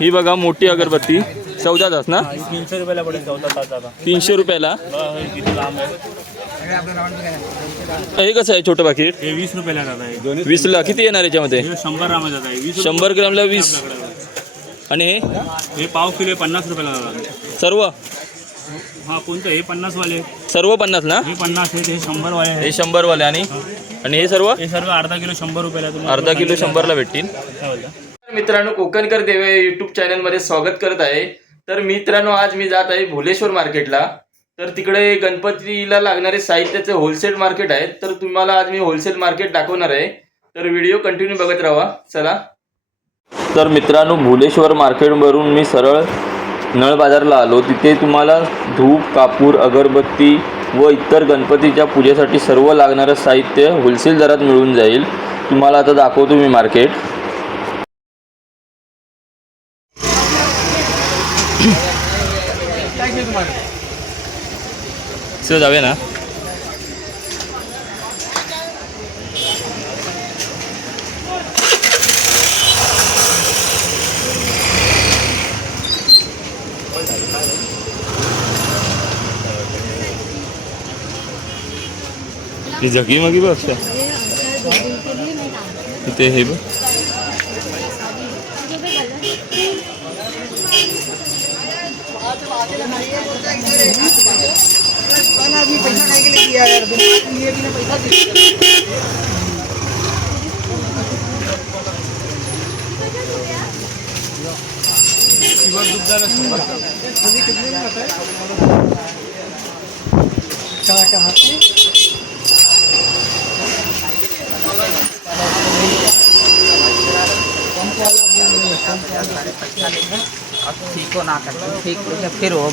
ही बघा मोठी अगरबत्ती. चौदा तास ना? तीनशे रुपयाला पडेल चौदा तास तीनशे रुपयाला? हे कसं आहे छोटं पाकिट? हे वीस रुपयाला दादा आहे. वीसला किती येणार याच्यामध्ये? हे शंभर ग्राम आहे. शंभर ग्रॅमला वीस. आणि हे? हे पाव किलो पन्नास रुपयाला सर्व? हा कोणतं? हे पन्नास वाले सर्व पन्नास ना? हे पन्नास हे शंभर वाले हे शंभरवाले आणि? आणि हे सर्व? हे सर्व अर्धा किलो शंभर रुपयाला तुम्ही अर्धा किलो शंभरला भेटतील? मित्रांनो कोकणकर देवे या युट्यूब चॅनलमध्ये स्वागत करत आहे. तर मित्रांनो आज मी जात आहे भुलेश्वर मार्केटला तर तिकडे गणपतीला लागणारे साहित्याचे होलसेल मार्केट आहे तर तुम्हाला आज मी होलसेल मार्केट दाखवणार आहे. तर व्हिडिओ कंटिन्यू बघत राहा. चला. तर मित्रांनो भुलेश्वर मार्केटवरून मी सरळ नळ बाजारला आलो. तिथे तुम्हाला धूप कापूर अगरबत्ती व इतर गणपतीच्या पूजेसाठी सर्व लागणारं साहित्य होलसेल दरात मिळून जाईल. तुम्हाला आता दाखवतो मी मार्केट सर जाऊया ना ही आदमी पैसा खाए के लिए किया यार लिए बिना पैसा कितने में आता है कहाँ कहाँ से बघ ठीक हो ना कर ठीक हो या फिर हो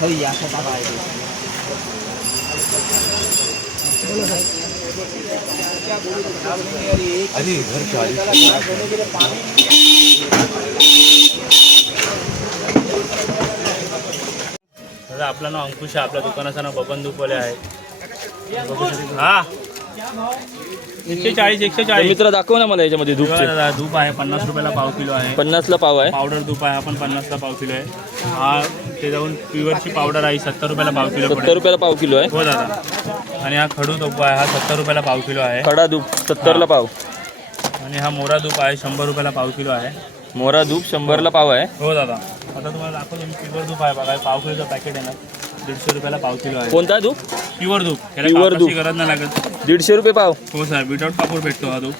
भैया से दबाई दे दादा आपलं नाव अंकुश आहे आपल्या दुकानाचं नाव बबन दुपले आहे. बघू शकता. हा. एकशे चाळीस एकशे तर चाळीस मित्र दाखव ना मला याच्यामध्ये धूपचे दादा धूप आहे पन्नास रुपयाला पाव किलो आहे. पन्नासला पाव आहे. पावडर धूप आहे हा पण पन्नासला पाव किलो आहे. हा ते जाऊन प्युअरची पावडर आहे सत्तर रुपयाला पाव किलो सत्तर पडेल. रुपयाला पाव किलो आहे. हो दादा. आणि हा खडू धूप आहे हा सत्तर रुपयाला पाव किलो आहे. खडा धूप सत्तरला पाव. आणि हा मोरा धूप आहे शंभर रुपयाला पाव किलो आहे. मोरा धूप शंभरला पाव आहे. हो दादा. आता तुम्हाला दाखवतो मी प्युअर धूप आहे बघा. हे पाव किलोचं पॅकेट आहे ना दीडशे रुपयाला पाव किलो आहे. कोणता धूप? प्युअर धूप. त्याला धूप. गरज नाही लागत. दीडशे रुपये पाव. हो सर विदाउट कापूर भेटतो हा धूप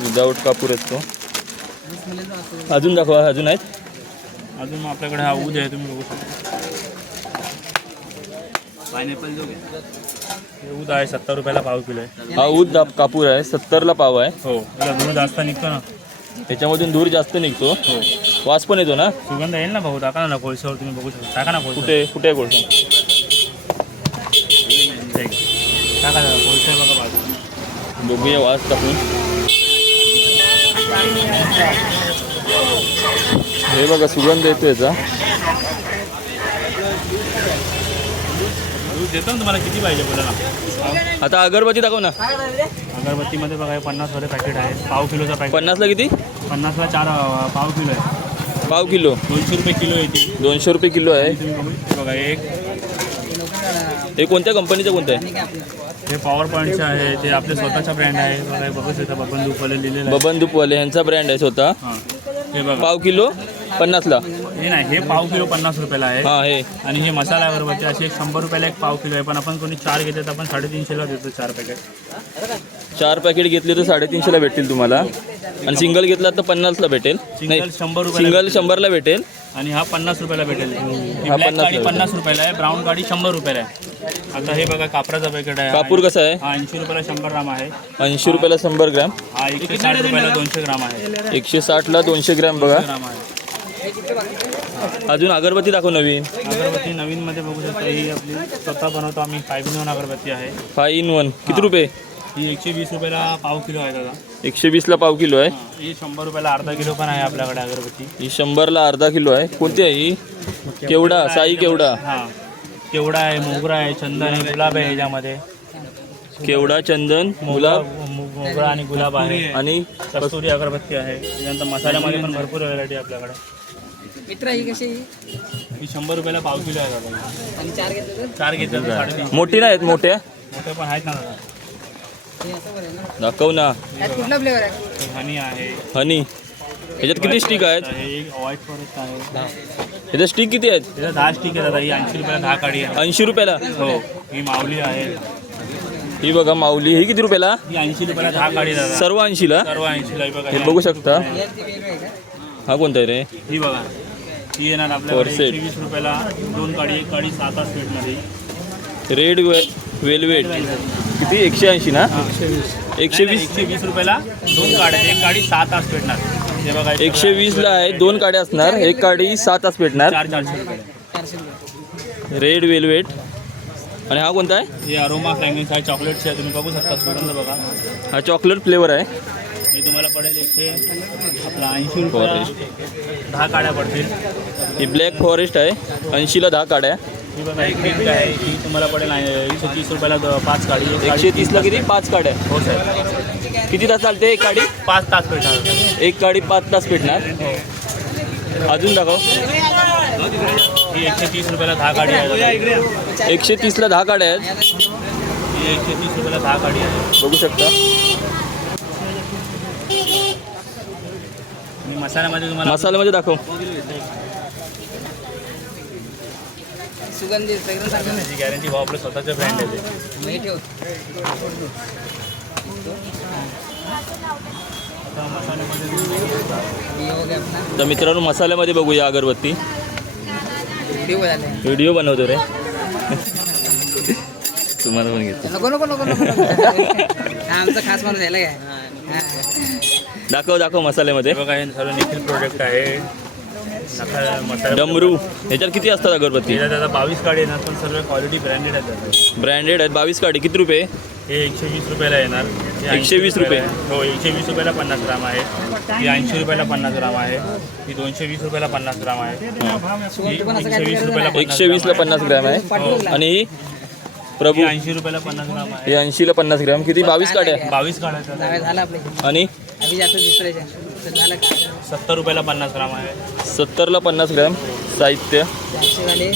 विदाऊट कापूर असतो अजून दाखवा अजून आहेत? अजून आपल्याकडे हा ऊद आहे तुम्ही बघू शकता. पायनॅपल जो हे ऊद आहे सत्तर रुपयाला पाव किलो आहे. हा ऊद दाब कापूर आहे सत्तरला पाव आहे. हो दूध जास्त निघतो ना. त्याच्यामधून धूर जास्त निघतो. हो. वास पण येतो ना? सुगंध येईल ना भाऊ? टाका ना कोळशावर तुम्ही बघू शकता. टाका ना कोळसा कुठे कुठे आहे कोळसा ठीक आहे. टाका ना. बघूया वास टाकून. हे बघा सुगंध येतो याचा. देतो ना तुम्हाला किती पाहिजे बोला ना. आता अगरबत्ती दाखव ना. अगरबत्तीमध्ये बघा पन्नास वाले पॅकेट आहे पाव किलोचा पॅकेट पन्नासला किती? पन्नासला चार पाव किलो आहे. पाव किलो. दोनशे रुपये किलो येते दोनशे रुपये किलो आहे. बघा एक हे कोणत्या कंपनीचं कोणतं आहे? हे पॉवर पॉईंटचं आहे ते आपले स्वतःचा ब्रँड आहे. बघा हे बघू शकता बबन दुपाले लिहिलेलं आहे. बबन दुपवाले यांचा ब्रँड आहे स्वतः. हां. हे बघा. पाव किलो पन्नासला. हे नाही हे पाव किलो पन्नास रुपयाला आहे. हा हे. आणि हे मसाला अगरबत्ती असे एक शंभर रुपयाला एक पाव किलो आहे. पण आपण कोणी चार घेतात आपण साडेतीनशेला देतो चार पॅकेट चार पॅकेट घेतले तर साडेतीनशेला भेटतील तुम्हाला. आणि सिंगल घेतला तर पन्नासला भेटेल. सिंगल शंभर रुपयाला सिंगल शंभरला भेटेल. आणि हा पन्नास रुपयाला भेटेल. ही हा ब्लॅक 50 गाडी पन्नास रुपयाला आहे ब्राऊन गाडी शंभर रुपयाला आहे. आता हे बघा कापराचा पॅकेट आहे. कापूर कसा आहे? हा ऐंशी रुपयाला शंभर ग्राम आहे. ऐंशी रुपयाला शंभर ग्रॅम. हा एकशे साठ रुपयाला दोनशे ग्राम आहे. एकशे साठला दोनशे ग्रॅम बघा. ग्राम आहे. अजून अगरबत्ती दाखव नवीन. अगरबत्ती नवीनमध्ये बघू शकता ही आपली स्वतः बनवतो आम्ही. फाईव्ह इन वन अगरबत्ती आहे. Five in one. किती रुपये? ही एकशे वीस रुपयाला पाव किलो आहे दादा. एकशे वीसला पाव किलो आहे. हा, शंभर रुपयाला अर्धा किलो पण आहे आपल्याकडे अगरबत्ती. ही शंभरला अर्धा किलो आहे. कोणती आहे ही? केवडा साई केवडा हा. केवडा आहे? मोगरा आहे चंदन आहे गुलाब आहे ह्याच्यामध्ये केवडा चंदन गुलाब? मोगरा आणि गुलाब आहे. आणि कस्तुरी अगरबत्ती आहे. त्यानंतर मसाल्यामध्ये पण भरपूर व्हरायटी आहे आपल्याकडे. मित्र ही कशी ही? शंभर रुपयाला पाव किलो आहे दादा. आणि चार घेतलं तर? चार घेतलं तर साडेतीनशे मोठी नाही आहेत मोठ्या? मोठे पण आहेत ना दादा. दाखव ना. कुठला फ्लेवर आहे? हनी आहे. हनी. ह्याच्यात किती स्टिक आहेत? आहे एक व्हाईट फॉरेस्ट आहे. ह्याच्यात स्टिक किती आहेत? त्याचा दहा स्टिक आहे दादा ही ऐंशी रुपयाला दहा काडी आहे. ऐंशी रुपयाला? हो ही माऊली आहे. ही बघा माऊली. ही किती रुपयाला? ही ऐंशी रुपयाला दहा काडी दादा सर्व ऐंशीला? सर्व ऐंशीला ही बघा. हे बघू शकता. हा कोणता आहे रे? ही बघा. ही येणार आपल्याकडे Corset. वीस रुपयाला. दोन काडी एक काडी सात आठ स्पीडमध्ये रेड वे वेलवेट किती? एकशे ऐंशी ना? एकशे वीस. एकशे वीस? रुपयाला दोन काड्या. एक गाडी सात तास भेटणार बघा एकशे वीसला आहे दोन काड्या असणार. एक काडी सात तास भेटणार चार चारशे रुपये रेड वेलवेट. आणि हा कोणता आहे? हे अरोमा फ्रँगिंग आहे चॉकलेटचे आहे. तुम्ही बघू शकता सुगंध बघा. हा चॉकलेट फ्लेवर आहे. हे तुम्हाला पडेल एकशे आपला ऐंशी रुपयाला दहा काड्या पडतील. ही ब्लॅक फॉरेस्ट आहे. ऐंशीला दहा काड्या. ही बघा एक मिल्क आहे. ही तुम्हाला पडेल ऐ- एकशे तीस रुपयाला द- पाच काडी. एक एकशे काडी तीसला किती? पाच काड्या? हो साहेब. किती तास चालते एक काडी? पाच तास भेटणार. एक काडी पाच तास भेटणार. अजून दाखव. ही एकशे तीस रुपयाला दहा काडी आहे. दादा. एकशे तीसला दहा काड्या आहेत. ही एकशे तीस रुपयाला दहा काडी आहे. बघू शकता. मी मसाल्यामध्ये तुम्हाला मसाल्यामध्ये दाखव. सुगंधित सगळं सांगा ना त्याची गॅरंटी भाव आपलं स्वतःचं ब्रँड आहे ते. हे ठेव. तर मित्रांनो मसाल्यामध्ये बघूया अगरबत्ती. व्हिडिओ झाले. बनवतो रे. तुम्हाला पण घेतो. नको नको नको. हा, आमचा खास माणूस यायला काय. दाखव दाखव मसाल्यामध्ये. बघा हे सर्व निखिल प्रोडक्ट आहे. डमरू. ह्याच्यात किती असतात अगरबत्ती? बावीस काडी येणार पण सर्व क्वालिटी ब्रँडेड आहेत ब्रँडेड आहेत. बावीस काडी. किती रुपये? हे एकशे वीस रुपयाला येणार. हे 80 एकशे वीस रुपये? आहे. हो एकशे वीस रुपयाला पन्नास ग्राम आहे. ही ऐंशी रुपयाला पन्नास ग्राम आहे. ही दोनशे वीस रुपयाला पन्नास ग्राम आहे. ही एकशे वीस रुपयाला पन्नास एकशे वीसला ग्राम पन्नास ग्रॅम आहे. आणि ही? आहे. प्रभू ऐंशी रुपयाला पन्नास ग्राम आहे. हे ऐंशीला पन्नास ग्रॅम. किती? बावीस काड्या. बावीस काढायचं नावे झालं आपलं. आणि? आम्ही जातो दुसऱ्याच्या. सत्तर रुपयाला पन्नास ग्राम आहे. सत्तरला पन्नास ग्रॅम. साहित्य. चारशे झाले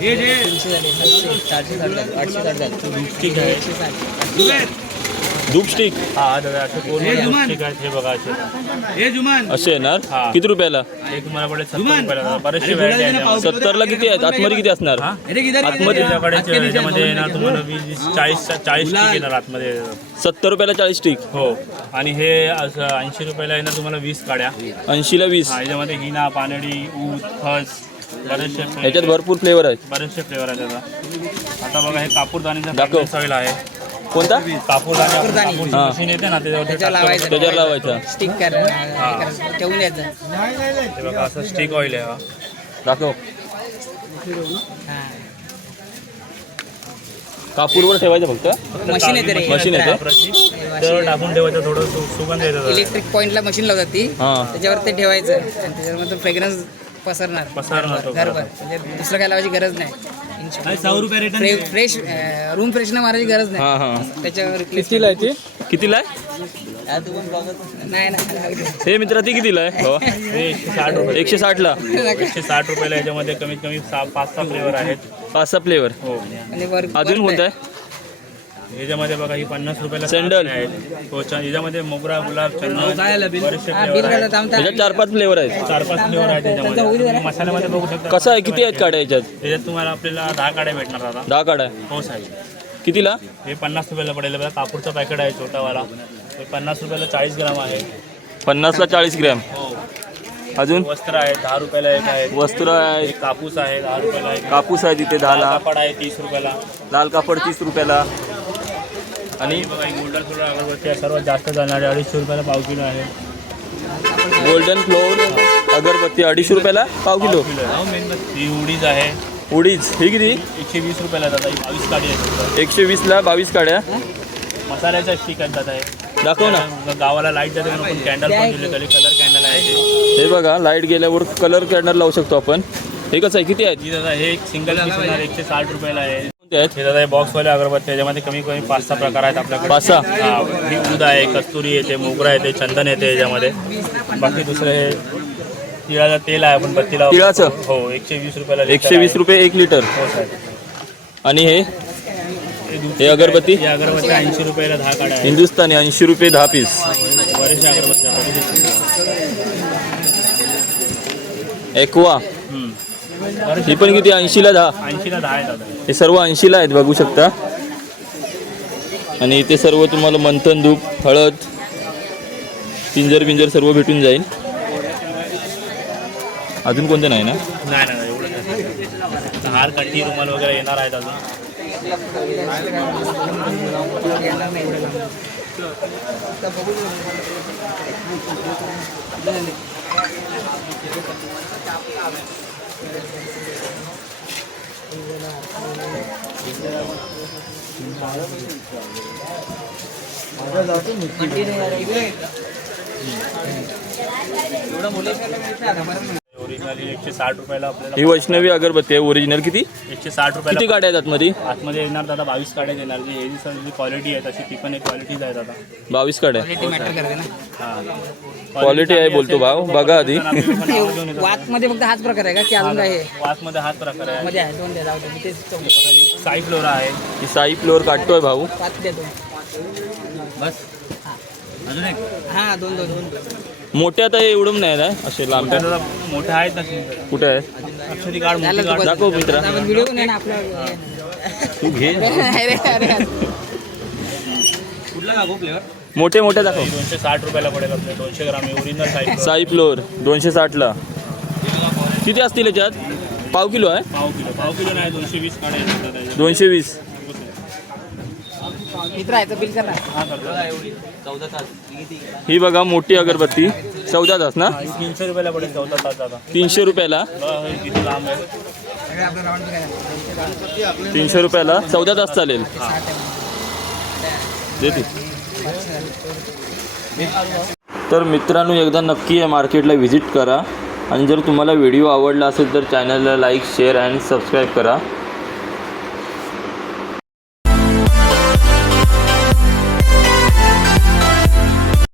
तीनशे झाले सातशे चारशे साठ आठशे साठ झाले एकशे साठ धूप स्टिक हा दादा असे पूर्ण स्टिक आहेत हे बघा असे. असे येणार हा. किती रुपयाला? हे तुम्हाला पडेल सत्तर रुपयाला. व्हरायटी आहे. त्यामध्ये. सत्तरला किती आहेत? आतमध्ये किती असणार? हा? आतमध्ये? याच्यामध्ये येणार तुम्हाला वीस चाळीस चाळीस स्टिक येणार आतमध्ये. सत्तर रुपयाला चाळीस स्टिक हो. आणि हे असं ऐंशी रुपयाला येणार तुम्हाला वीस काड्या. ऐंशीला वीस. हा याच्यामध्ये हिना पानडी ऊस खस बरेचसे ह्याच्यात भरपूर फ्लेवर आहेत. बरेचसे फ्लेवर आहे त्याचा आता बघा हे कापूरदानीचा दाखव. ऑइल आहे. कोणता? हा. मशीन येते ना त्याच्यावर लावायचं. त्याच्यावर लावायचा. स्टिक कर करायचं, ठेवून द्यायचं. असं स्टिक ऑइल आहे हा. दाखव. कापूरवर ठेवायचं फक्त? मशीन येते रे. मशीन येते? टाकून ठेवायचं थोडं सुगंध. इलेक्ट्रिक पॉइंटला मशीन लावतात ती. हा. त्याच्यावर ते ठेवायचं. आणि त्याच्यावर फ्रेग्रन्स पसरणार. पसरणार तो घरभर म्हणजे दुसरं काय लावायची गरज नाही. फ्रे- फ्रेश रूम फ्रेशनं मारायची गरज हा नाही. हा त्याच्यावर कितीला आहे ते? कितीला आहे? नाही नाही. हे मित्र ती कितीला आहे? हो हे एकशे साठ रुपये. एकशे साठला. एकशे साठ रुपयाला याच्यामध्ये कमीत कमी सहा पाच सहा फ्लेवर आहेत. पाच सहा फ्लेवर हो. आणि वर अजून कोणता आहे. याच्यामध्ये बघा ही पन्नास रुपयाला सँडल. आहेत. हो चा- याच्यामध्ये मोगरा गुलाब चंदन बरेचसे हा फ्लेवर आहेत. त्याच्यात चार पाच फ्लेवर आहेत. चार पाच फ्लेवर आहेत तुम्ही मसाल्यामध्ये बघू शकता. कसं आहे? किती आहेत काड्या याच्यात? त्याच्यात तुम्हाला आपल्याला दहा काड्या भेटणार आता दहा काड्या. हो साहेब. कितीला? हे पन्नास रुपयाला पडेल. बघा कापूरचा पॅकेट आहे छोटावाला. हे पन्नास रुपयाला चाळीस ग्राम आहे. पन्नासला चाळीस ग्रॅम. हो. अजून? वस्त्र आहे दहा रुपयाला एक आहे. वस्त्र आहे. एक कापूस आहे दहा रुपयाला एक कापूस आहे तिथे लाल दहाला कापड आहे तीस रुपयाला. लाल कापड तीस रुपयाला. आणि बघा गोल्डन फ्लोर अगरबत्ती आहे सर्वात जास्त चालणारे अडीचशे रुपयाला पाव किलो. आहे गोल्डन फ्लोर अगरबत्ती अडीचशे रुपयाला पाव किलो किलो आहे ही उडीज आहे उडीज ही किती? एकशे वीस रुपयाला ही बावीस काडी आहे एकशे वीसला बावीस काड्या. मसाल्याचा स्टिक आहे जात आहे. दाखव ना. गावाला लाइट जाते म्हणून कॅन्डल पण दिले तरी कलर कॅन्डल आहे. हे बघा लाइट गेल्यावर कलर कॅन्डर लावू शकतो आपण. हे कसं आहे? किती आहेत ही दादा हे एक सिंगल एकशे साठ रुपयाला आहे. हे बॉक्सवाले अगरबत्ती त्याच्यामध्ये कमी कमी पाच सहा प्रकार आहेत आपल्याकडे पाच सहा? हा ही उद आहे कस्तुरी येते मोगरा येते चंदन येते याच्यामध्ये बाकी दुसरे हे तिळाचं तेल आहे आपण बत्तीला तिळाचं? हो एकशे वीस रुपयाला एकशे वीस. रुपये एक लिटर हो साहेब आणि हे हे हे अगरबत्ती? ही अगरबत्ती ऐंशी रुपयाला दहा काढा हिंदुस्तानी ऐंशी रुपये दहा पीस बरेचसे अगरबत्ती आहे, बरेचसे. एक्वा. ही पण किती? ऐंशीला दहा. ऐंशीला दहा आहे दादा हे सर्व ऐंशीला आहेत बघू शकता. आणि इथे सर्व तुम्हाला मंथन धूप हळद पिंजर पिंजर सर्व भेटून जाईल. अजून कोणते नाही ना? नाही नाही एवढं नाही. हार कट्टी रुमाल वगैरे येणार आहेत अजून. माझा जातो एवढं मुलं ओरिजिनल एकशे साठ रुपयाला आपल्याला ही वैष्णवी अगरबत्ती आहे ओरिजिनल किती? एकशे साठ रुपयाला किती गाड्या आहेत आतमध्ये? आतमध्ये येणार दादा बावीस जी हे जी सर जी क्वालिटी आहे तशी ती पण एक क्वालिटीज आहे दादा. बावीस गाड्या क्वालिटी मॅटर करते ना. हा. क्वालिटी आहे बोलतो भाव बघा आधी. वात मध्ये फक्त हाच प्रकार आहे का? की अजून काय आहे? वासमध्ये हाच प्रकार आहे. मध्ये आहे दोन द्या जाऊ दे. मी तेच चौकशी साई फ्लोरा आहे. ही साई फ्लोअर काढतोय भाऊ. पाच देतो. बस. अजून एक? हा दोन दोन दोन. मोठे आता हे एवढं नाही ना असे लांब. मोठ्या आहेत ना. कुठे आहेत अक्षरी मोठी कार्ड दाखव मित्रा. व्हिडिओ नाही ना आपला. तू घे. अरे अरे मोठे मोठे दाखव. दोनशे साठ रुपयाला पडेल आपले दोनशे gram original Sai Sai flower दोनशे साठला. किती असतील याच्यात? पाव किलो आहे? पाव किलो. पाव किलो नाही दोनशे वीस काढे येतात दादा याच्यात. दोनशे वीस मित्र आहे तर बिल कर ना हा ही बघा मोठी अगरबत्ती. चौदा तास ना? तीनशे रुपयाला पडेल चौदा तास दादा. तीनशे रुपयाला? तीनशे रुपयाला? चौदा तास चालेल. तर मित्रांनो एकदा नक्की या मार्केटला व्हिजिट करा. आणि जर तुम्हाला व्हिडिओ आवडला असेल तर चॅनलला लाईक शेअर आणि सबस्क्राईब करा.